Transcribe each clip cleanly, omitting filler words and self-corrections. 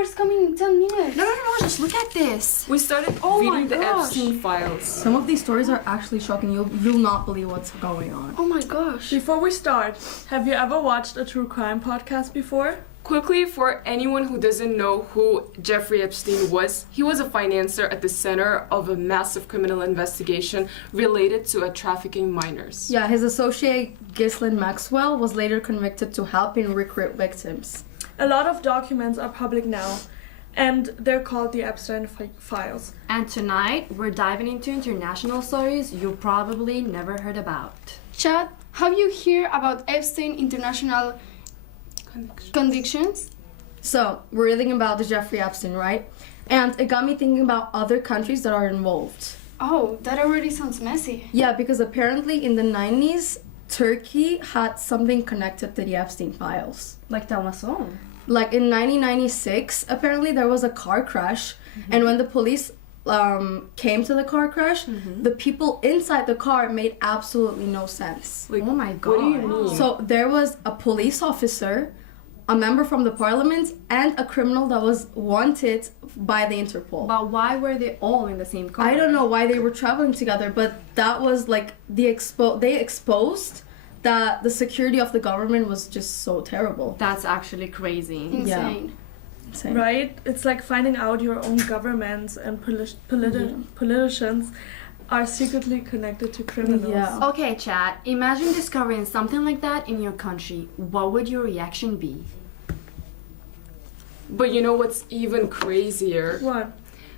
It's coming in 10 minutes. No, just look at this. We started reading the Epstein files. Some of these stories are actually shocking. You'll not believe what's going on. Oh my gosh. Before we start, have you ever watched a true crime podcast before? Quickly, for anyone who doesn't know who Jeffrey Epstein was, he was a financier at the center of a massive criminal investigation related to trafficking minors. Yeah, his associate Ghislaine Maxwell was later convicted to helping recruit victims. A lot of documents are public now, and they're called the Epstein files. And tonight, we're diving into international stories you probably never heard about. Chad, have you heard about Epstein international convictions? So, we're reading about the Jeffrey Epstein, right? And it got me thinking about other countries that are involved. Oh, that already sounds messy. Yeah, because apparently in the 90s, Turkey had something connected to the Epstein files. Like Dalmason. Like in 1996, apparently there was a car crash, and when the police came to the car crash, the people inside the car made absolutely no sense. Like, oh my god. What do you mean? So there was a police officer, a member from the parliament, and a criminal that was wanted by the Interpol. But why were they all in the same car? I don't know why they were traveling together, but that was like they exposed that the security of the government was just so terrible. That's actually crazy. Insane. Insane. Right? It's like finding out your own governments and politicians are secretly connected to criminals. Yeah. Okay, Chad, imagine discovering something like that in your country. What would your reaction be? But you know what's even crazier? What?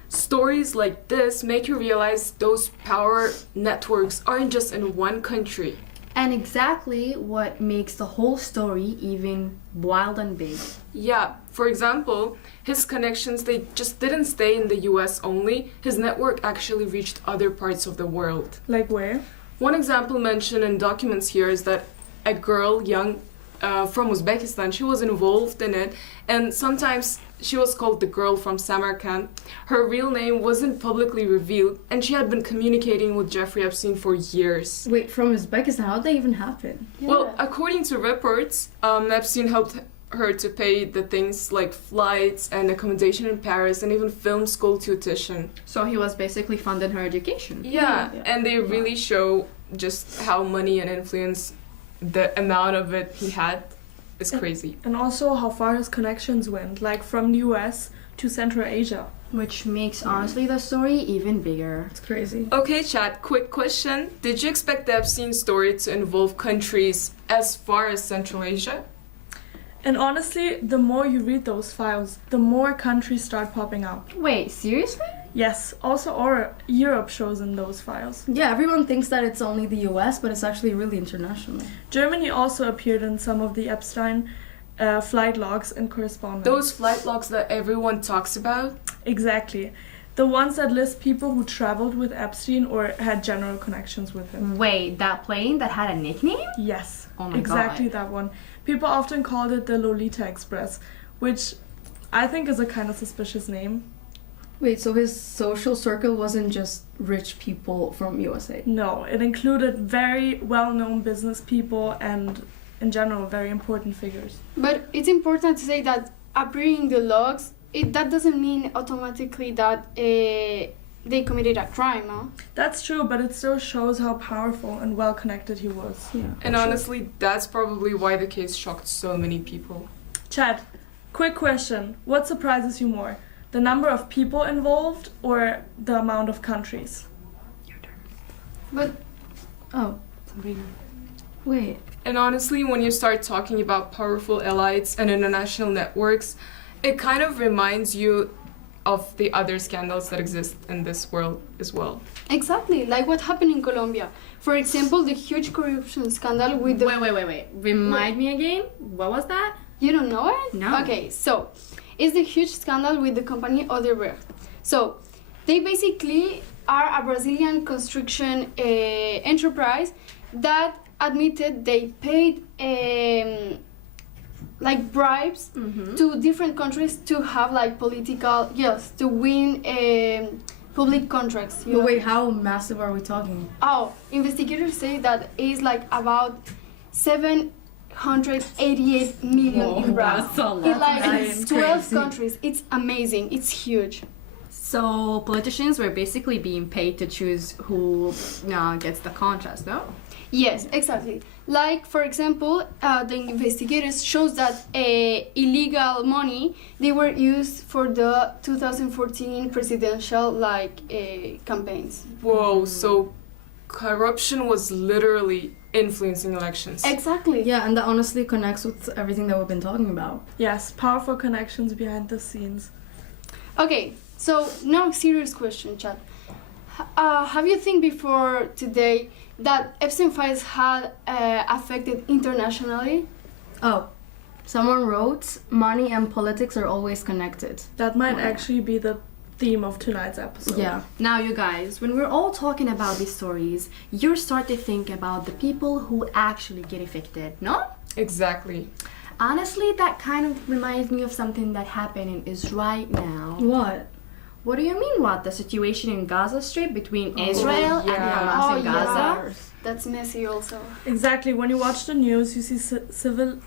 Stories like this make you realize those power networks aren't just in one country. And exactly what makes the whole story even wild and big. Yeah, for example, his connections, they just didn't stay in the US only. His network actually reached other parts of the world. Like where? One example mentioned in documents here is that a girl, young, from Uzbekistan, she was involved in it, and sometimes she was called the girl from Samarkand. Her real name wasn't publicly revealed, and she had been communicating with Jeffrey Epstein for years. Wait, from Uzbekistan, how'd that even happen? Well, according to reports, Epstein helped her to pay the things like flights and accommodation in Paris and even film school tuition. So he was basically funding her education. Yeah, and they really show just how money and influence, the amount of it he had, is crazy. And also how far his connections went, like from the US to Central Asia. Which makes, honestly, the story even bigger. It's crazy. Okay, chat, quick question. Did you expect the Epstein story to involve countries as far as Central Asia? And honestly, the more you read those files, the more countries start popping up. Wait, seriously? Yes, also Europe shows in those files. Yeah, everyone thinks that it's only the US, but it's actually really international. Germany also appeared in some of the Epstein flight logs and correspondence. Those flight logs that everyone talks about? Exactly. The ones that list people who traveled with Epstein or had general connections with him. Wait, that plane that had a nickname? Yes, Oh my exactly god. that one. People often called it the Lolita Express, which I think is a kind of suspicious name. Wait, so his social circle wasn't just rich people from USA? No, it included very well-known business people and, in general, very important figures. But it's important to say that appearing in the logs, that doesn't mean automatically that they committed a crime, no? That's true, but it still shows how powerful and well-connected he was. Yeah. And honestly, that's probably why the case shocked so many people. Chad, quick question. What surprises you more? The number of people involved or the amount of countries? But Oh, wait. And honestly, when you start talking about powerful elites and international networks, it kind of reminds you of the other scandals that exist in this world as well. exactly, like what happened in Colombia. For example, the huge corruption scandal with the... Wait. Remind me again? What was that? You don't know it? No. Okay, so it's the huge scandal with the company Odebrecht. So they basically are a Brazilian construction enterprise that admitted they paid like bribes to different countries to have like political, yes, to win public contracts. You But know? wait, how massive are we talking? Oh, investigators say that it's like about 7 188 million in bribes. that's a lot. In like That's 12 crazy. countries. It's amazing. It's huge. So politicians were basically being paid to choose who gets the contrast, no? Yes, exactly. Like for example, the investigators shows that illegal money they were used for the 2014 presidential campaigns. Whoa, so corruption was literally influencing elections. Exactly. Yeah, and that honestly connects with everything that we've been talking about. Yes, powerful connections behind the scenes. Okay, so now serious question, chat. Have you think before today that Epstein files had affected internationally? Oh, someone wrote, money and politics are always connected. That might actually be the theme of tonight's episode. Yeah. Now, you guys, when we're all talking about these stories, you start to think about the people who actually get affected, no? Exactly. Honestly, that kind of reminds me of something that happened in Israel right now. What? What do you mean, what? The situation in Gaza Strip between Israel and yeah. Hamas in Gaza? Yeah. That's messy also. Exactly. When you watch the news, you see civilians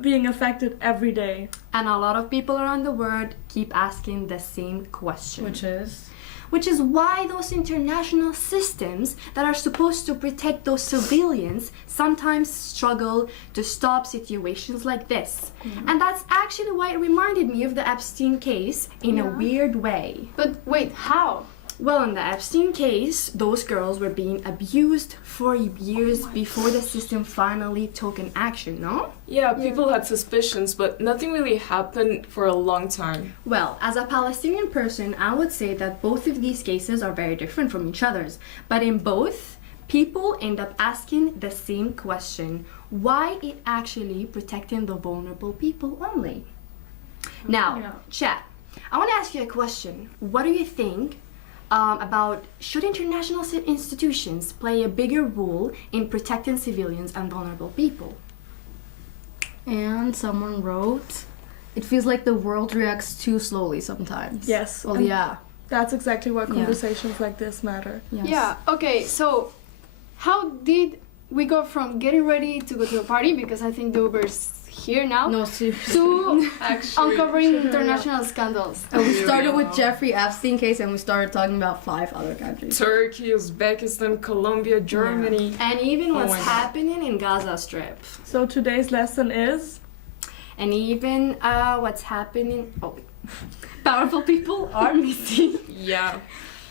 being affected every day. And a lot of people around the world keep asking the same question. Which is? Which is why those international systems that are supposed to protect those civilians sometimes struggle to stop situations like this. And that's actually why it reminded me of the Epstein case in a weird way. But wait, how? Well, in the Epstein case, those girls were being abused for years before the system finally took an action, no? Yeah, people had suspicions, but nothing really happened for a long time. Well, as a Palestinian person, I would say that both of these cases are very different from each other's. But in both, people end up asking the same question: why it actually protecting the vulnerable people only? Now, chat, I want to ask you a question. What do you think about should international institutions play a bigger role in protecting civilians and vulnerable people? And someone wrote, it feels like the world reacts too slowly sometimes. Yes. Well, and yeah. That's exactly what Yeah. conversations like this matter. Yes. Yeah, okay, so how did we go from getting ready to go to a party, because I think the Uber's here now, No, seriously. to Actually, uncovering international scandals? And we Here we started with go. Jeffrey Epstein case and we started talking about 5 other countries. Turkey, Uzbekistan, Colombia, Germany. And even what's my God. happening in Gaza Strip. So today's lesson is And even what's happening. Oh, powerful people are missing. Yeah.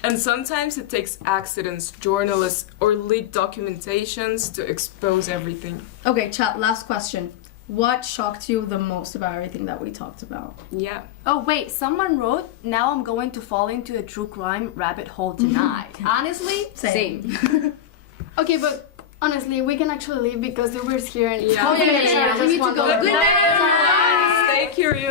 And sometimes it takes accidents, journalists, or leaked documentations to expose everything. Okay, chat, last question. What shocked you the most about everything that we talked about? Yeah. Oh wait, someone wrote, now I'm going to fall into a true crime rabbit hole tonight. Honestly, same. Okay, but honestly, we can actually leave because the Uber's here and Yeah. Oh, yeah, we we need to go. Good night, everyone. Stay curious.